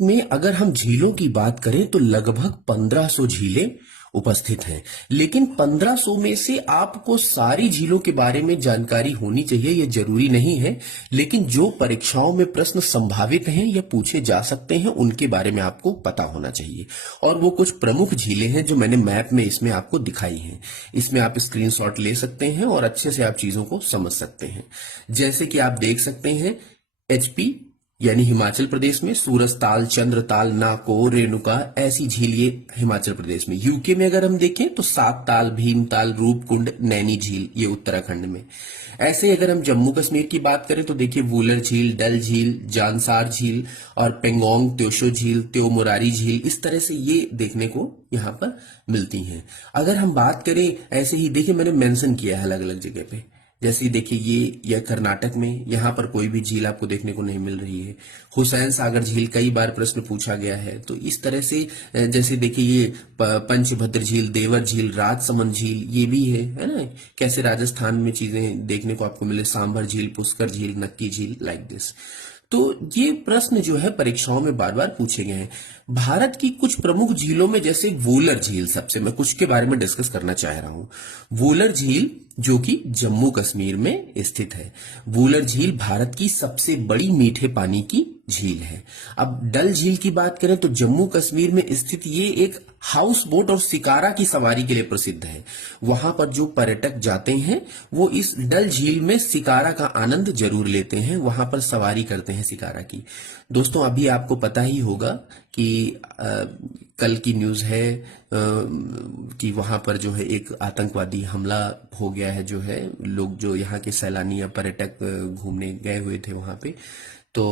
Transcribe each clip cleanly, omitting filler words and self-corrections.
में अगर हम झीलों की बात करें तो लगभग 1500 झीलें उपस्थित हैं। लेकिन 1500 में से आपको सारी झीलों के बारे में जानकारी होनी चाहिए, यह जरूरी नहीं है। लेकिन जो परीक्षाओं में प्रश्न संभावित हैं या पूछे जा सकते हैं उनके बारे में आपको पता होना चाहिए। और वो कुछ प्रमुख झीलें हैं जो मैंने मैप में इसमें आपको दिखाई हैं। इसमें आप स्क्रीनशॉट ले सकते हैं और अच्छे से आप चीजों को समझ सकते हैं। जैसे कि आप देख सकते हैं, एचपी यानी हिमाचल प्रदेश में सूरजताल, चंद्रताल, नाको, रेणुका, ऐसी झील ये हिमाचल प्रदेश में। यूके में अगर हम देखें तो सातताल, भीमताल, रूपकुंड, नैनी झील ये उत्तराखंड में। ऐसे अगर हम जम्मू कश्मीर की बात करें तो देखिए वूलर झील, डल झील, जानसार झील और पेंगोंग त्योशो झील, त्योमुरारी झील, इस तरह से ये देखने को यहाँ पर मिलती हैं। अगर हम बात करें ऐसे ही, देखिए मैंने मेंशन किया है अलग अलग जगह पे। जैसे देखिए ये कर्नाटक में, यहां पर कोई भी झील आपको देखने को नहीं मिल रही है। हुसैन सागर झील कई बार प्रश्न पूछा गया है। तो इस तरह से जैसे देखिए ये पंचभद्र झील, देवर झील, राजसमंद झील ये भी है ना। कैसे राजस्थान में चीजें देखने को आपको मिले, सांभर झील, पुष्कर झील, नक्की झील, लाइक दिस। तो ये प्रश्न जो है परीक्षाओं में बार बार पूछे गए हैं। भारत की कुछ प्रमुख झीलों में जैसे वूलर झील, सबसे मैं कुछ के बारे में डिस्कस करना चाह रहा हूं। वूलर झील जो कि जम्मू कश्मीर में स्थित है। वूलर झील भारत की सबसे बड़ी मीठे पानी की झील है। अब डल झील की बात करें तो जम्मू कश्मीर में स्थित ये एक हाउस बोट और शिकारा की सवारी के लिए प्रसिद्ध है। वहां पर जो पर्यटक जाते हैं वो इस डल झील में शिकारा का आनंद जरूर लेते हैं, वहां पर सवारी करते हैं शिकारा की। दोस्तों अभी आपको पता ही होगा कि कल की न्यूज है कि वहां पर जो है एक आतंकवादी हमला हो गया है। जो है लोग जो यहाँ के सैलानी या पर्यटक घूमने गए हुए थे वहां पे, तो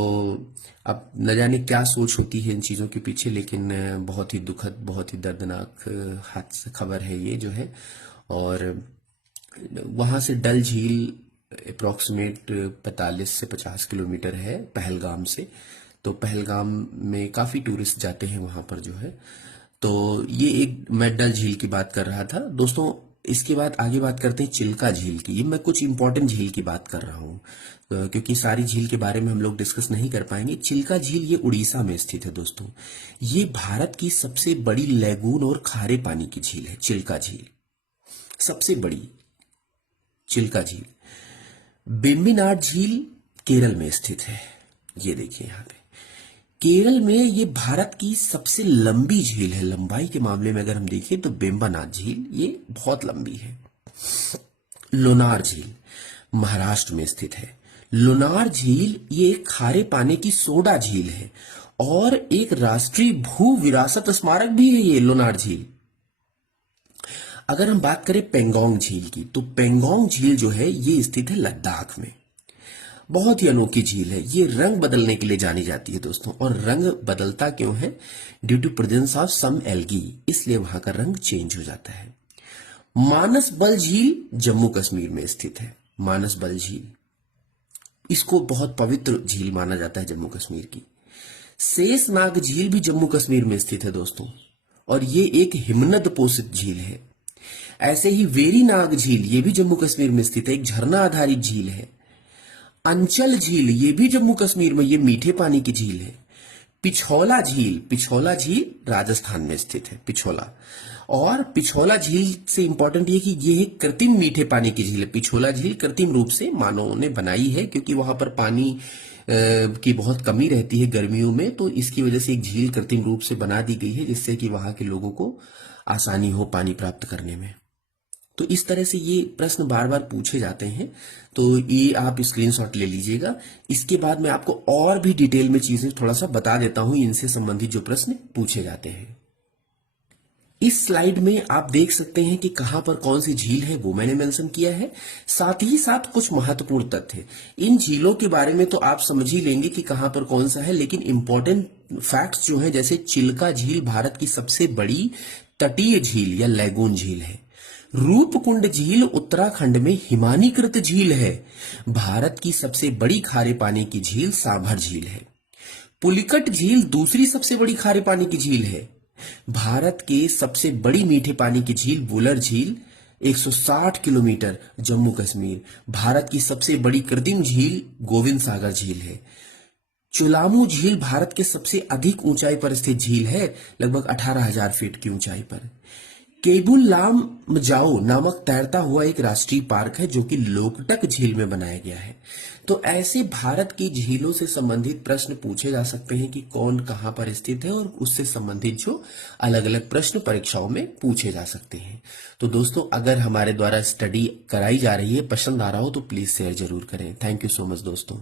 अब न जाने क्या सोच होती है इन चीजों के पीछे, लेकिन बहुत ही दुखद, बहुत ही दर्दनाक हादसा खबर है ये जो है। और वहां से डल झील अप्रोक्सीमेट 45 से 50 किलोमीटर है पहलगाम से। तो पहलगाम में काफी टूरिस्ट जाते हैं वहां पर जो है। तो ये एक मैं डल झील की बात कर रहा था दोस्तों। इसके बाद आगे बात करते हैं चिल्का झील की। ये मैं कुछ इंपॉर्टेंट झील की बात कर रहा हूँ क्योंकि सारी झील के बारे में हम लोग डिस्कस नहीं कर पाएंगे। चिल्का झील ये उड़ीसा में स्थित है दोस्तों। ये भारत की सबसे बड़ी लैगून और खारे पानी की झील है। चिल्का झील सबसे बड़ी चिल्का झील। बेम्बिनाड झील केरल में स्थित है। ये देखिए यहाँ पे केरल में ये भारत की सबसे लंबी झील है। लंबाई के मामले में अगर हम देखें तो बेम्बानाथ झील ये बहुत लंबी है। लोनार झील महाराष्ट्र में स्थित है। लोनार झील ये खारे पानी की सोडा झील है और एक राष्ट्रीय भू विरासत स्मारक भी है ये लोनार झील। अगर हम बात करें पेंगोंग झील की तो पेंगोंग झील जो है ये स्थित है लद्दाख में। बहुत ही अनोखी झील है। ये रंग बदलने के लिए जानी जाती है दोस्तों। और रंग बदलता क्यों है? Due to presence of some algae, इसलिए वहां का रंग चेंज हो जाता है। मानस बल झील जम्मू कश्मीर में स्थित है। मानस बल झील, इसको बहुत पवित्र झील माना जाता है जम्मू कश्मीर की। शेषनाग झील भी जम्मू कश्मीर में स्थित है दोस्तों, और ये एक हिमनद पोषित झील है। ऐसे ही वेरीनाग झील ये भी जम्मू कश्मीर में स्थित है, एक झरना आधारित झील है। अंचल झील ये भी जम्मू कश्मीर में, ये मीठे पानी की झील है। पिछौला झील, पिछौला झील राजस्थान में स्थित है। पिछौला, और पिछौला झील से इंपॉर्टेंट ये कि ये एक कृत्रिम मीठे पानी की झील है। पिछौला झील कृत्रिम रूप से मानव ने बनाई है क्योंकि वहां पर पानी की बहुत कमी रहती है गर्मियों में, तो इसकी वजह से एक झील कृत्रिम रूप से बना दी गई है जिससे कि वहां के लोगों को आसानी हो पानी प्राप्त करने में। तो इस तरह से ये प्रश्न बार बार पूछे जाते हैं, तो ये आप स्क्रीनशॉट ले लीजिएगा। इसके बाद मैं आपको और भी डिटेल में चीजें थोड़ा सा बता देता हूं इनसे संबंधित जो प्रश्न पूछे जाते हैं। इस स्लाइड में आप देख सकते हैं कि कहां पर कौन सी झील है वो मैंने मेंशन किया है। साथ ही साथ कुछ महत्वपूर्ण तथ्य। इन झीलों के बारे में तो आप समझ ही लेंगे कि कहां पर कौन सा है, लेकिन इंपॉर्टेंट फैक्ट्स जो है, जैसे चिल्का झील भारत की सबसे बड़ी तटीय झील या लैगून झील है। रूपकुंड झील उत्तराखंड में हिमानीकृत झील है। भारत की सबसे बड़ी खारे पानी की झील सांभर झील है। पुलिकट झील दूसरी सबसे बड़ी खारे पानी की झील है। भारत के सबसे बड़ी मीठे पानी की झील वुलर झील 160 किलोमीटर जम्मू कश्मीर। भारत की सबसे बड़ी कृत्रिम झील गोविंद सागर झील है। चुलामू झील भारत के सबसे अधिक ऊंचाई पर स्थित झील है, लगभग 18,000 फीट की ऊंचाई पर। केबुल लामजाओ नामक तैरता हुआ एक राष्ट्रीय पार्क है जो कि लोकटक झील में बनाया गया है। तो ऐसे भारत की झीलों से संबंधित प्रश्न पूछे जा सकते हैं कि कौन कहां पर स्थित है, और उससे संबंधित जो अलग अलग प्रश्न परीक्षाओं में पूछे जा सकते हैं। तो दोस्तों, अगर हमारे द्वारा स्टडी कराई जा रही है, पसंद आ रहा हो तो प्लीज शेयर जरूर करें। थैंक यू सो मच दोस्तों।